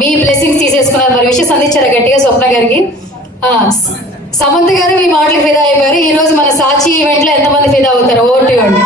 మీ blessings తీసేసుకున్నారు. మరి విషయం అందించారా గట్టిగా స్వప్న గారికి? సమంత గారు మీ మాటలు ఫిదా అయిపోయారు. ఈ రోజు మన సాచి ఈవెంట్ లో ఎంతమంది ఫిదా అవుతారు? ఓటు ఇవ్వండి.